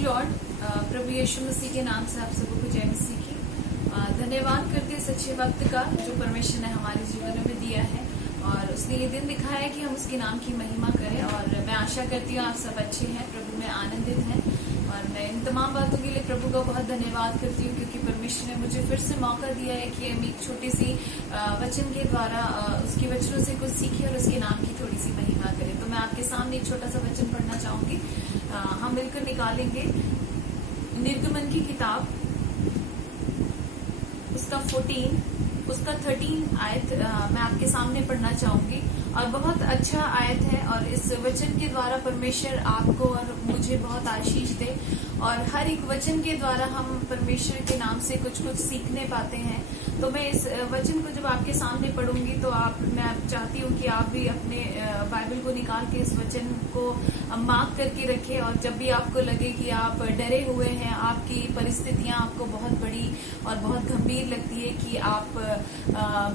Lord. प्रभु यीशु मसीह के नाम से आप सबको जय मसीह की। धन्यवाद करते हैं सच्चे वक्त का जो परमेश्वर ने हमारे जीवन में दिया है और उसने ये दिन दिखाया है कि हम उसके नाम की महिमा करें। और मैं आशा करती हूँ आप सब अच्छे हैं, प्रभु में आनंदित हैं। और मैं इन तमाम बातों के लिए प्रभु का बहुत धन्यवाद करती हूँ क्योंकि परमेश्वर ने मुझे फिर से मौका दिया है कि हम एक छोटी सी वचन के द्वारा उसके वचनों से कुछ सीखें और उसके नाम की थोड़ी सी महिमा करें। तो मैं आपके सामने एक छोटा सा वचन पढ़ना चाहूंगी। हम मिलकर निकालेंगे निर्गमन की किताब, उसका 13 आयत मैं आपके सामने पढ़ना चाहूंगी। और बहुत अच्छा आयत है और इस वचन के द्वारा परमेश्वर आपको और मुझे बहुत आशीष दे। और हर एक वचन के द्वारा हम परमेश्वर के नाम से कुछ सीखने पाते हैं। तो मैं इस वचन को जब आपके सामने पढ़ूंगी तो मैं चाहती हूँ कि आप भी अपने बाइबल को निकाल के इस वचन को मार्क करके रखें। और जब भी आपको लगे कि आप डरे हुए हैं, आपकी परिस्थितियां आपको बहुत बड़ी और बहुत गंभीर लगती है कि आप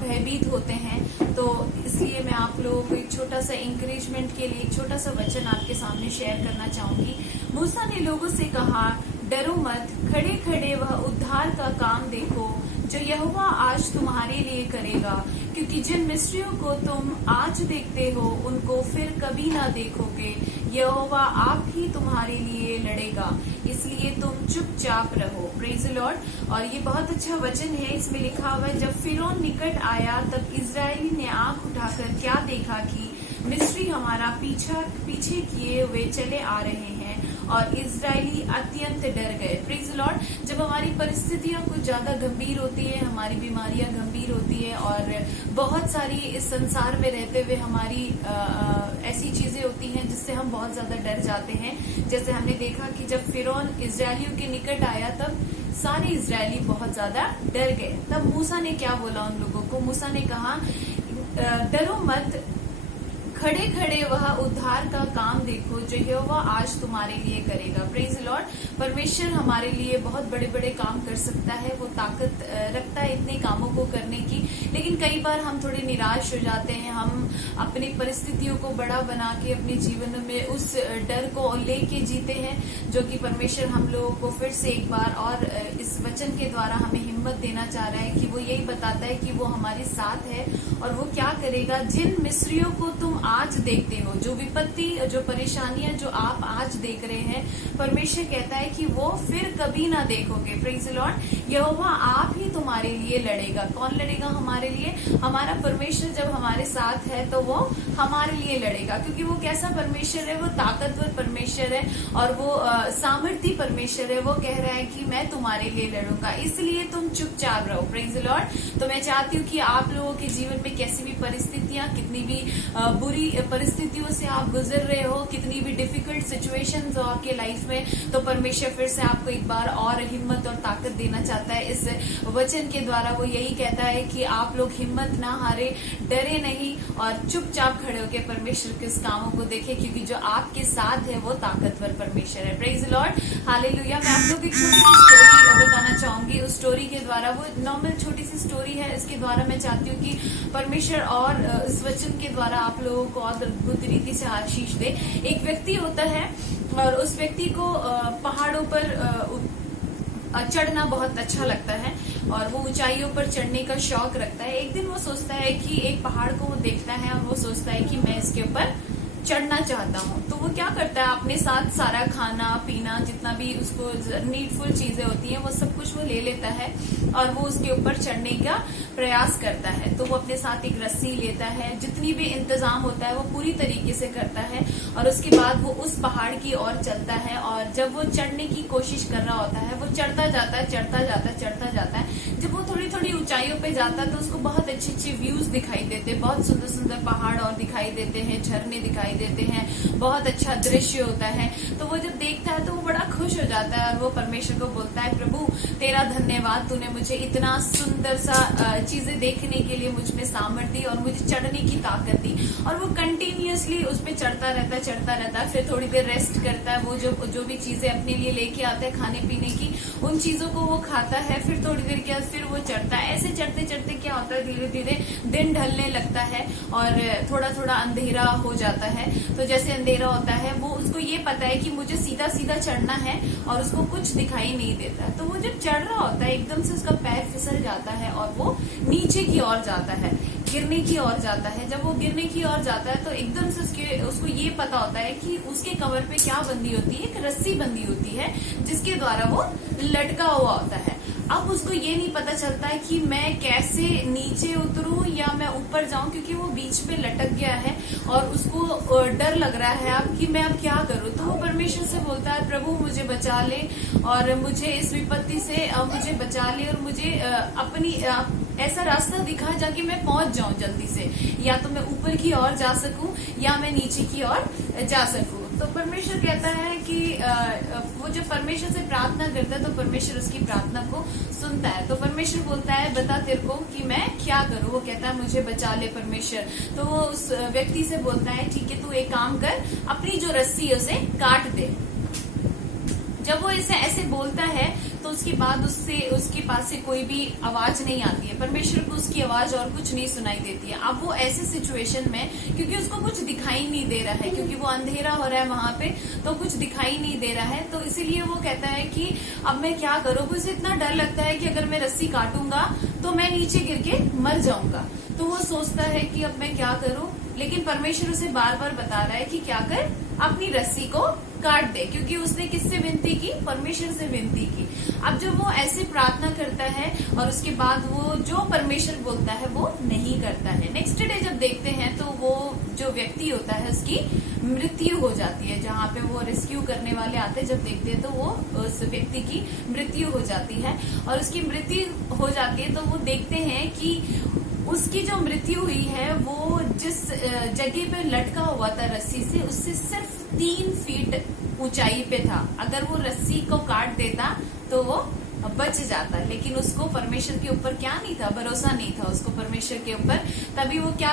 भयभीत होते हैं, तो इसलिए मैं आप लोगों को एक छोटा सा इंकरेजमेंट के लिए एक छोटा सा वचन आपके सामने शेयर करना चाहूंगी। मूसा ने लोगों से कहा, डरो मत, खड़े खड़े वह उद्धार का काम देखो जो यहोवा आज तुम्हारे लिए करेगा, क्योंकि जिन मिस्रियों को तुम आज देखते हो उनको फिर कभी ना देखोगे। यहोवा आप ही तुम्हारे लिए लड़ेगा, इसलिए तुम चुपचाप रहो। Praise the Lord. और ये बहुत अच्छा वचन है। इसमें लिखा हुआ है, जब फिरौन निकट आया तब इजरायली ने आंख उठाकर क्या देखा कि मिस्री हमारा पीछे किए हुए चले आ रहे हैं और इजरायली अत्यंत डर गए। Praise the Lord. जब हमारी परिस्थितियां कुछ ज्यादा गंभीर होती है, हमारी बीमारियां गंभीर होती है और बहुत सारी इस संसार में रहते हुए हमारी ऐसी चीजें होती हैं जिससे हम बहुत ज्यादा डर जाते हैं। जैसे हमने देखा कि जब फिरौन इजरायलियों के निकट आया तब सारे इजरायली बहुत ज्यादा डर गए। तब मूसा ने क्या बोला उन लोगों को? मूसा ने कहा, डरो मत, खड़े खड़े वह उद्धार का काम देखो जो यहोवा आज तुम्हारे लिए करेगा। Praise Lord. परमेश्वर हमारे लिए बहुत बड़े बड़े काम कर सकता है, वो ताकत रखता है इतने कामों को करने की। लेकिन कई बार हम थोड़े निराश हो जाते हैं। हम अपनी परिस्थितियों को बड़ा बना के अपने जीवन में उस डर को लेके जीते हैं, जो कि परमेश्वर हम लोगों को फिर से एक बार और इस वचन के द्वारा हमें हिम्मत देना चाह रहा है कि वो यही बताता है कि वो हमारे साथ है और वो क्या करेगा। जिन मिस्रियों को तुम आज देखते हो, जो विपत्ति, जो परेशानियां जो आप आज देख रहे हैं, परमेश्वर कहता है कि वो फिर कभी ना देखोगे। Praise the Lord. यहोवा आप ही तुम्हारे लिए लड़ेगा। कौन लड़ेगा हमारे लिए? हमारा परमेश्वर जब हमारे साथ है तो वो हमारे लिए लड़ेगा, क्योंकि वो कैसा परमेश्वर है? वो ताकतवर परमेश्वर है और वो सामर्थी परमेश्वर है। वो कह रहा है कि मैं तुम्हारे लिए लड़ूंगा, इसलिए तुम चुपचाप रहो। Praise the Lord. तो मैं चाहती हूँ कि आप लोगों के जीवन में कैसी भी परिस्थितियां, कितनी भी बुरी परिस्थितियों से आप गुजर रहे हो, कितनी भी डिफिकल्ट सिचुएशंस हो आपके लाइफ में, तो परमेश्वर फिर से आपको एक बार और हिम्मत और ताकत देना चाहता है। इस वचन के द्वारा वो यही कहता है कि आप लोग हिम्मत ना हारे, डरे नहीं और चुपचाप खड़े होकर परमेश्वर के इस कामों को देखें, क्योंकि जो आपके साथ है वो ताकतवर परमेश्वर है। Praise the Lord. हालेलुया। मैं आप लोग एक छोटी सी स्टोरी बताना चाहूंगी। उस स्टोरी के द्वारा, वो नॉर्मल छोटी सी स्टोरी है, इसके द्वारा मैं चाहती हूँ कि परमेश्वर और इस वचन के द्वारा आप लोगों को और अद्भुत रीति से आशीष दे। एक व्यक्ति होता है और उस व्यक्ति को पहाड़ों पर चढ़ना बहुत अच्छा लगता है और वो ऊंचाइयों पर चढ़ने का शौक रखता है। एक दिन वो सोचता है कि एक पहाड़ को वो देखता है और वो सोचता है कि मैं इसके ऊपर चढ़ना चाहता हूँ। तो वो क्या करता है, अपने साथ सारा खाना पीना, जितना भी उसको नीडफुल चीजें होती हैं, वो सब कुछ वो ले लेता है और वो उसके ऊपर चढ़ने का प्रयास करता है। तो वो अपने साथ एक रस्सी लेता है, जितनी भी इंतजाम होता है वो पूरी तरीके से करता है और उसके बाद वो उस पहाड़ की ओर चलता है। और जब वो चढ़ने की कोशिश कर रहा होता है, वो चढ़ता जाता है, चढ़ता जाता है, चढ़ता जाता है। जब वो थोड़ी थोड़ी ऊंचाइयों पे जाता है तो उसको बहुत अच्छे अच्छे व्यूज दिखाई देते हैं, बहुत सुंदर सुंदर पहाड़ और दिखाई देते हैं, झरने दिखाई देते हैं, बहुत अच्छा दृश्य होता है। तो वो जब देखता है तो वो बड़ा खुश हो जाता है और वो परमेश्वर को बोलता है, प्रभु तेरा धन्यवाद, तूने मुझे इतना सुंदर सा चीजें देखने के लिए मुझ में सामर्थ्य दी और मुझे चढ़ने की ताकत दी। और वो कंटिन्यूअसली उस पर चढ़ता रहता है। फिर थोड़ी देर रेस्ट करता है। वो जो भी चीजें अपने लिए लेके आता है खाने पीने की, उन चीजों को वो खाता है। फिर थोड़ी देर के बाद फिर वो चढ़ता है। ऐसे चढ़ते चढ़ते क्या होता है, धीरे धीरे दिन ढलने लगता है और थोड़ा थोड़ा अंधेरा हो जाता है। है, तो जैसे अंधेरा होता है, वो उसको ये पता है कि मुझे सीधा सीधा चढ़ना है और उसको कुछ दिखाई नहीं देता। तो वो जब चढ़ रहा होता है, एकदम से उसका पैर फिसल जाता है और वो नीचे की ओर जाता है, गिरने की ओर जाता है। जब वो गिरने की ओर जाता है तो एकदम से उसको ये पता होता है कि उसके कमर पे क्या बंदी होती है, एक रस्सी बंदी होती है जिसके द्वारा वो लटका हुआ होता है। अब उसको ये नहीं पता चलता है कि मैं कैसे नीचे उतरूं या मैं ऊपर जाऊं, क्योंकि वो बीच में लटक गया है और उसको डर लग रहा है अब कि मैं अब क्या करूं। तो वो परमेश्वर से बोलता है, प्रभु मुझे बचा ले और मुझे इस विपत्ति से मुझे बचा ले और मुझे अपनी ऐसा रास्ता दिखा जाके मैं पहुंच जाऊं जल्दी से, या तो मैं ऊपर की ओर जा सकूं या मैं नीचे की ओर जा सकूं। तो परमेश्वर कहता है कि वो जब परमेश्वर से प्रार्थना करता है तो परमेश्वर उसकी प्रार्थना को सुनता है। तो परमेश्वर बोलता है, बता तेरे को कि मैं क्या करूं। वो कहता है, मुझे बचा ले परमेश्वर। तो वो उस व्यक्ति से बोलता है, ठीक है, तू एक काम कर, अपनी जो रस्सी है उसे काट दे। जब वो इसे ऐसे बोलता है तो उसके बाद उसके पास से कोई भी आवाज नहीं आती है। परमेश्वर को उसकी आवाज और कुछ नहीं सुनाई देती है। अब वो ऐसे सिचुएशन में, क्योंकि उसको कुछ दिखाई नहीं दे रहा है, क्योंकि वो अंधेरा हो रहा है वहां पे, तो कुछ दिखाई नहीं दे रहा है, तो इसीलिए वो कहता है कि अब मैं क्या करूं। उसे इतना डर लगता है कि अगर मैं रस्सी काटूंगा तो मैं नीचे गिर के मर जाऊंगा। तो वो सोचता है कि अब मैं क्या करूं, लेकिन परमेश्वर उसे बार बार बता रहा है कि क्या कर, अपनी रस्सी को काट दे, क्योंकि उसने किससे विनती की, परमेश्वर से विनती की। अब जब वो ऐसे प्रार्थना करता है और उसके बाद वो जो परमेश्वर बोलता है वो नहीं करता है। नेक्स्ट डे जब देखते हैं तो वो जो व्यक्ति होता है उसकी मृत्यु हो जाती है। जहाँ पे वो रेस्क्यू करने वाले आते हैं, जब देखते हैं तो वो उस व्यक्ति की मृत्यु हो जाती है। और उसकी मृत्यु हो जाती है तो वो देखते हैं कि उसकी जो मृत्यु हुई है वो जिस जगह पे लटका हुआ था रस्सी से, उससे सिर्फ 3 फीट ऊंचाई पे था। अगर वो रस्सी को काट देता तो वो बच जाता, लेकिन उसको परमेश्वर के ऊपर क्या नहीं था, भरोसा नहीं था उसको परमेश्वर के ऊपर। तभी वो क्या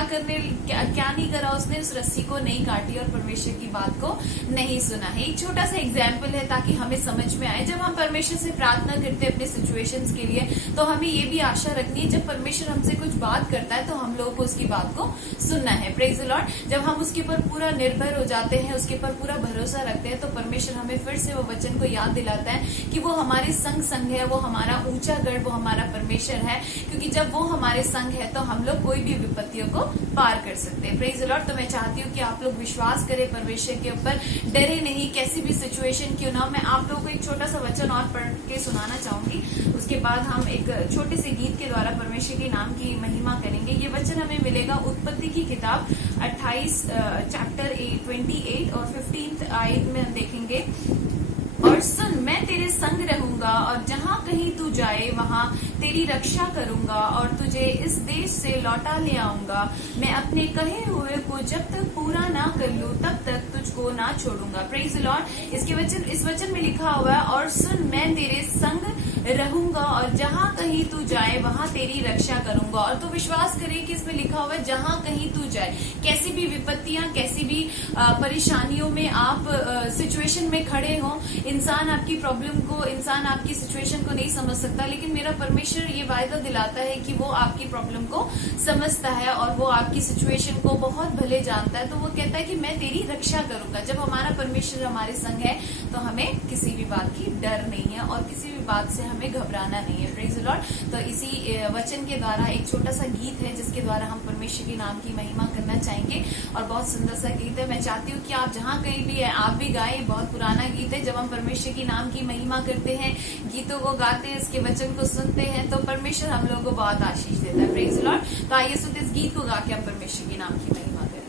नहीं करा, उसने उस रस्सी को नहीं काटी और परमेश्वर की बात को नहीं सुना है। एक छोटा सा एग्जाम्पल है ताकि हमें समझ में आए। जब हम परमेश्वर से प्रार्थना करते हैं अपने सिचुएशंस के लिए, तो हमें ये भी आशा रखनी है जब परमेश्वर हमसे कुछ बात करता है तो हम लोगों को उसकी बात को सुनना है। Praise the Lord. जब हम उसके ऊपर पूरा निर्भर हो जाते हैं, उसके ऊपर पूरा भरोसा रखते हैं, तो परमेश्वर हमें फिर से वो वचन को याद दिलाता है कि वो हमारे संग है, वो हमारा ऊंचा गढ़, वो हमारा परमेश्वर है। क्योंकि जब वो हमारे संग है तो हम लोग कोई भी विपत्तियों को पार कर सकते हैं। Praise the Lord. तो मैं चाहती हूँ कि आप लोग विश्वास करें परमेश्वर के ऊपर, डरे नहीं, कैसी भी सिचुएशन क्यों ना। मैं आप लोगों को एक छोटा सा वचन और पढ़ के सुनाना चाहूंगी, उसके बाद हम एक छोटे से गीत के द्वारा परमेश्वर के नाम की महिमा करेंगे। ये वचन हमें मिलेगा उत्पत्ति की किताब 28 चैप्टर 28 और 15 आयत में हम देखेंगे। और सुन, मैं तेरे संग रहूंगा और जहाँ कहीं तू जाए वहाँ तेरी रक्षा करूंगा और तुझे इस देश से लौटा ले आऊंगा। मैं अपने कहे हुए को जब तक पूरा ना कर लूं तब तक तुझको ना छोड़ूंगा। Praise the Lord. इस वचन में लिखा हुआ है, और सुन, मैं तेरे संग रहूंगा और जहाँ कहीं तू जाए वहाँ तेरी रक्षा करूंगा। और तो विश्वास करें कि इसमें लिखा हुआ है जहाँ कहीं तू जाए। कैसी भी विपत्तियां, कैसी भी परेशानियों में आप सिचुएशन में खड़े हो, इंसान आपकी प्रॉब्लम को, इंसान आपकी सिचुएशन को नहीं समझ सकता, लेकिन मेरा परमेश्वर ये वायदा दिलाता है कि वो आपकी प्रॉब्लम को समझता है और वो आपकी सिचुएशन को बहुत भले जानता है। तो वो कहता है कि मैं तेरी रक्षा करूंगा। जब हमारा परमेश्वर हमारे संग है तो हमें किसी भी बात की डर नहीं है और किसी भी बात से हमें घबराना नहीं है। Praise the Lord. तो इसी वचन के द्वारा एक छोटा सा गीत है जिसके द्वारा हम परमेश्वर के नाम की महिमा करना चाहेंगे, और बहुत सुंदर सा गीत है। मैं चाहती हूँ कि आप जहाँ कहीं भी है आप भी गाएं। बहुत पुराना गीत है। जब हम परमेश्वर की नाम की महिमा करते हैं, गीतों को गाते हैं, इसके वचन को सुनते हैं, तो परमेश्वर हम लोगों को बहुत आशीष देता है। Praise the Lord. तो आइए सुनते इस गीत को गा के हम परमेश्वर की नाम की महिमा करेंगे।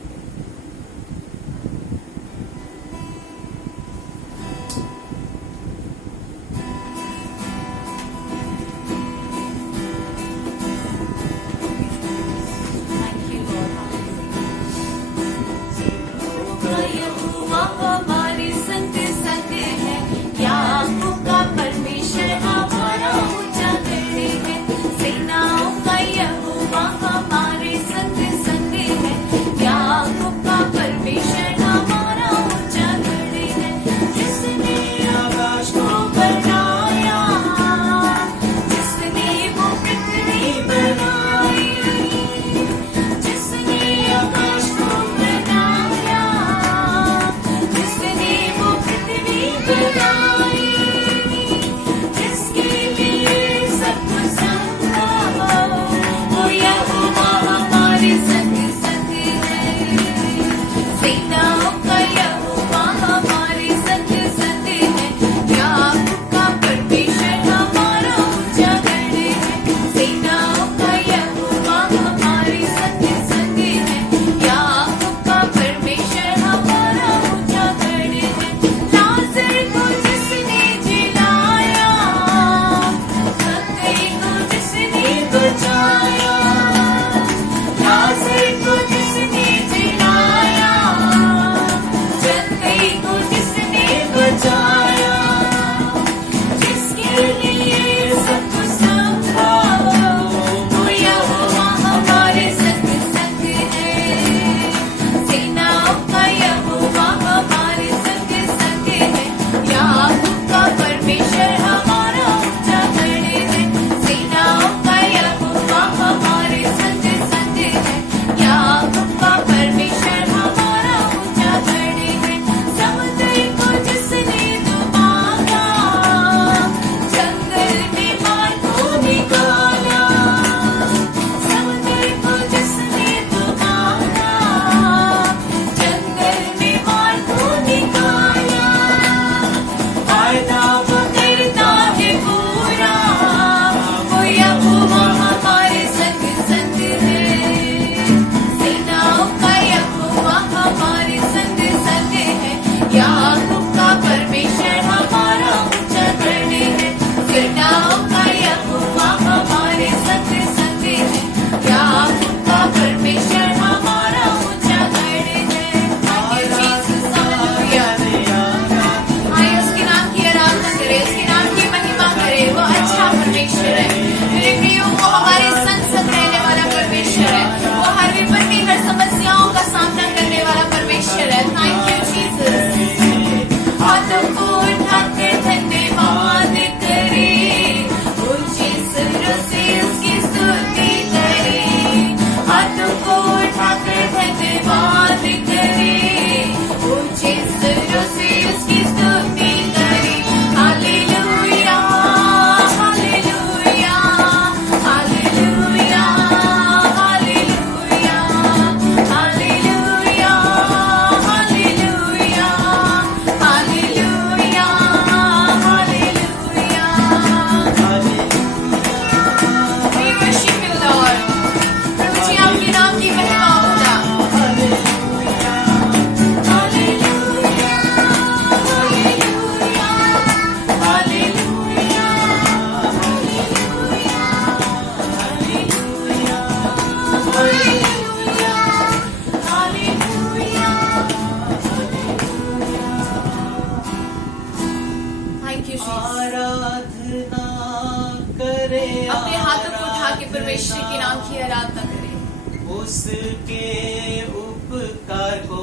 उसके उपकार को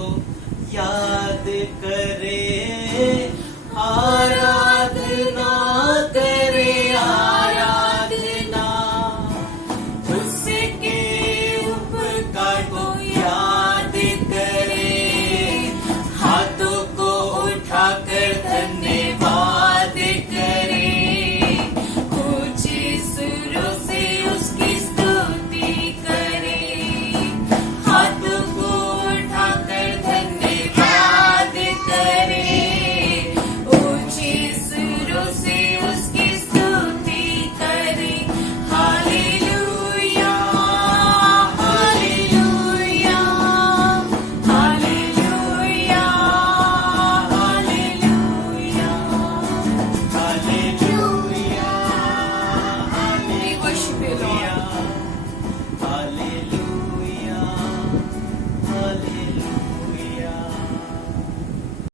याद करे